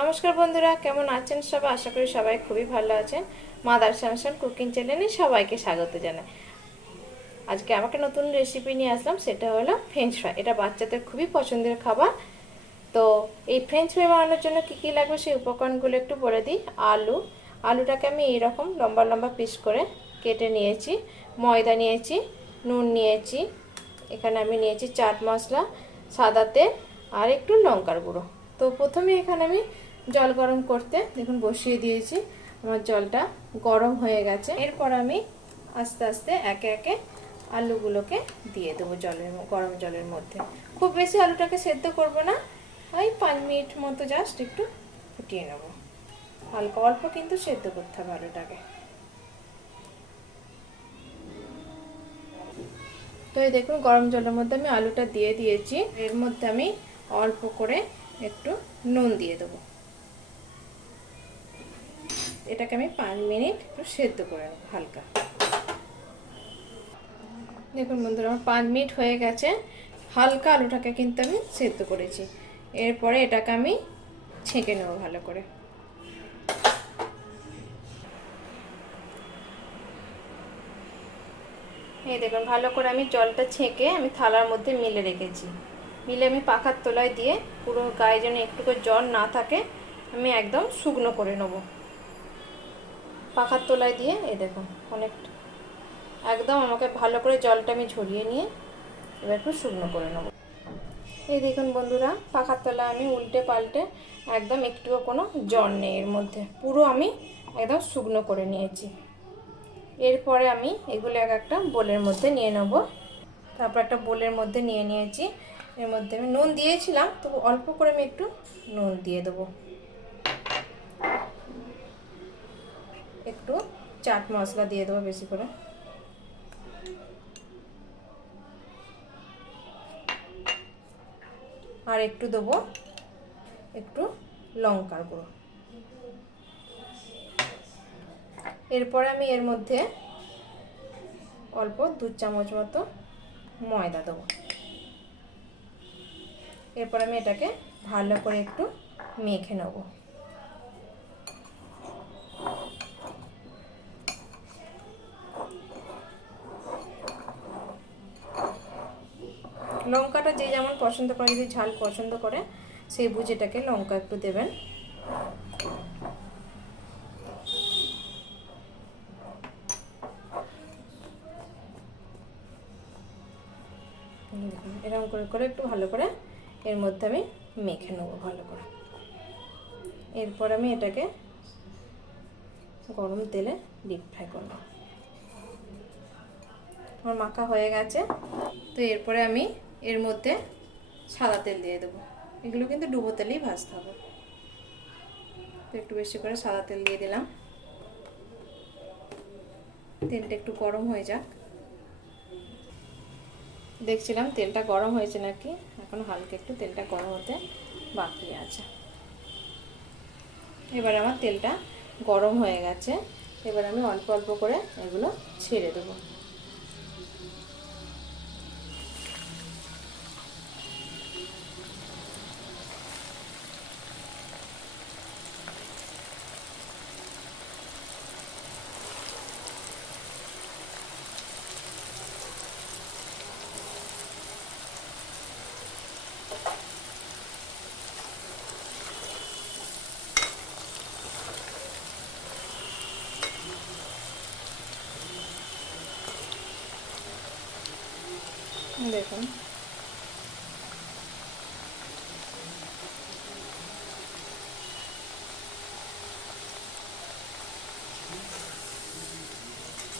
নমস্কার বন্ধুরা, কেমন আছেন সবাই? আশা করি সবাই খুবই ভালো আছেন। মাদার সানশাইন কুকিং চ্যানেলে সবাইকে স্বাগত জানাই। আজকে আমাকে নতুন রেসিপি নিয়ে আসলাম, সেটা হলো ফ্রেঞ্চ ফ্রাই। এটা বাচ্চাদের খুবই পছন্দের খাবার। তো এই ফ্রেঞ্চ ফ্রাই বানানোর জন্য কী কী লাগবে সেই উপকরণগুলো একটু বলে দিই। আলুটাকে আমি এইরকম লম্বা লম্বা পিস করে কেটে নিয়েছি। ময়দা নিয়েছি, নুন নিয়েছি, এখানে আমি নিয়েছি চাট মশলা, সাদা তেল আর একটু লঙ্কার গুঁড়ো। তো প্রথমে এখানে আমি জল গরম করতে দেখুন বসিয়ে দিয়েছি। আমার জলটা গরম হয়ে গেছে। এরপর আমি আস্তে আস্তে একে একে আলুগুলোকে দিয়ে দেবো গরম জলের মধ্যে। খুব বেশি আলুটাকে সেদ্ধ করব না, ওই 5 মিনিট মতো জাস্ট একটু ফুটিয়ে নেব। হালকা অল্প কিন্তু সেদ্ধ করতে হবে আলুটাকে। তো এই দেখুন গরম জলের মধ্যে আমি আলুটা দিয়ে দিয়েছি। এর মধ্যে আমি অল্প করে একটু নুন দিয়ে দেবো। এটাকে আমি 5 মিনিট একটু সেদ্ধ করে নেব হালকা। দেখুন বন্ধুরা, আমার 5 মিনিট হয়ে গেছে। হালকা আলুটাকে কিন্তু আমি সেদ্ধ করেছি। এরপরে এটাকে আমি ছেঁকে নেব ভালো করে। এই দেখুন ভালো করে আমি জলটা ছেঁকে আমি থালার মধ্যে মিলে রেখেছি। মিলে আমি পাখার তলায় দিয়ে পুরো গায়ে যেন একটুকু জল না থাকে আমি একদম শুকনো করে নেব। পাখার তলায় দিয়ে এই দেখুন অনেকটা একদম আমাকে ভালো করে জলটা আমি ঝরিয়ে নিয়ে এবার একটু শুকনো করে নেব। এই দেখুন বন্ধুরা, পাখার তলায় আমি উল্টে পাল্টে একদম একটুও কোনো জল নেই এর মধ্যে, পুরো আমি একদম শুকনো করে নিয়েছি। এরপরে আমি এগুলো একটা বোলের মধ্যে নিয়ে নেব। তারপর একটা বোলের মধ্যে নিয়ে নিয়েছি। এর মধ্যে আমি নুন দিয়েছিলাম, তবু অল্প করে আমি একটু নুন দিয়ে দেবো। একটু চাট মশলা দিয়ে দেবো বেশি করে। আর একটু দেবো একটু লঙ্কার গুঁড়ো। এরপরে আমি এর মধ্যে অল্প 2 চামচ মতো ময়দা দেবো। এরপর আমি এটাকে ভালো করে একটু মেখে নেব। লঙ্কাটা যে যেমন পছন্দ করে, যদি ঝাল পছন্দ করে সেই বুঝে এটাকে লঙ্কা একটু দেবেন। এরকম করে করে একটু ভালো করে এর মধ্যে আমি মেখে নেব ভালো করে। এরপর আমি এটাকে গরম তেলে ডিপ ফ্রাই করব। আমার মাখা হয়ে গেছে। তো এরপরে আমি এর মধ্যে সাদা তেল দিয়ে দেবো। এগুলো কিন্তু ডুবো তেলেই ভাজতে হবে। তো একটু বেশি করে সাদা তেল দিয়ে দিলাম। তেলটা একটু গরম হয়ে যাক। দেখছিলাম তেলটা গরম হয়েছে নাকি, এখন হালকা একটু তেলটা গরম হতে বাকি আছে। এবার আমার তেলটা গরম হয়ে গেছে। এবার আমি অল্প অল্প করে এগুলো ছেড়ে দেবো। দেখুন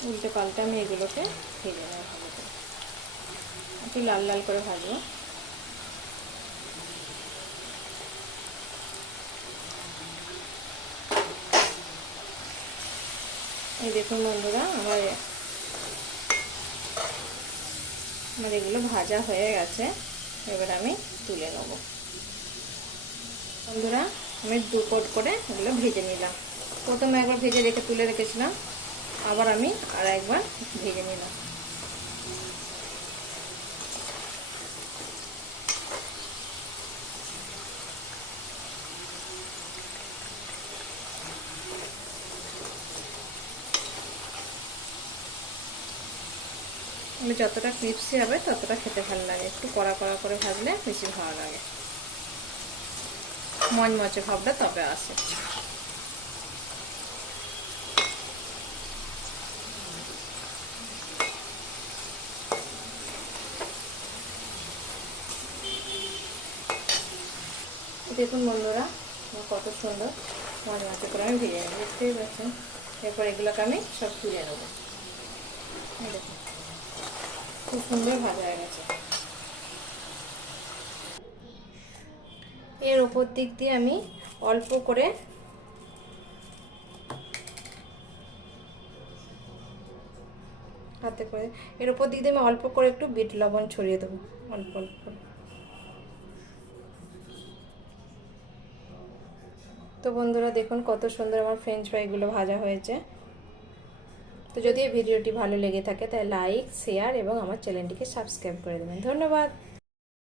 উল্টে পাল্টে আমি এগুলোকে ভেজে নেব ভালো করে, একটু লাল লাল করে ভাজবো। এই দেখুন বন্ধুরা, আমার এগুলো ভাজা হয়ে গেছে। এবার আমি তুলে নেব। বন্ধুরা, আমি 2 কোট করে এগুলো ভেজে নিলাম। প্রথমে একবার ভেজে রেখে তুলে রেখেছিলাম, আবার আমি আর একবার ভেজে নিলাম। যতটা ক্রিপসি হবে ততটা খেতে ভালো লাগে, একটু কড়া কড়া করে ভাজলে বেশি ভালো লাগে, মচমচে ভাবটা তবে আসে। দেখুন বন্ধুরা কত সুন্দর মচমচে করে আমি ভেজে নেব, দেখতেই পাচ্ছেন। এরপর এগুলোকে আমি সব তুলে নেব। দেখুন খুব সুন্দর ভাজা হয়ে গেছে। এর ওপর দিক দিয়ে আমি অল্প করে হাতে করে এর ওপর দিক দিয়ে আমি অল্প করে একটু বিট লবণ ছড়িয়ে দেবো, অল্প অল্প করে। তো বন্ধুরা দেখুন কত সুন্দর আমার ফ্রেঞ্চ ফ্রাইগুলো ভাজা হয়েছে। তো যদি এই ভিডিওটি ভালো লেগে থাকে তাহলে লাইক, শেয়ার এবং আমার চ্যানেলটিকে সাবস্ক্রাইব করে দেবেন। ধন্যবাদ।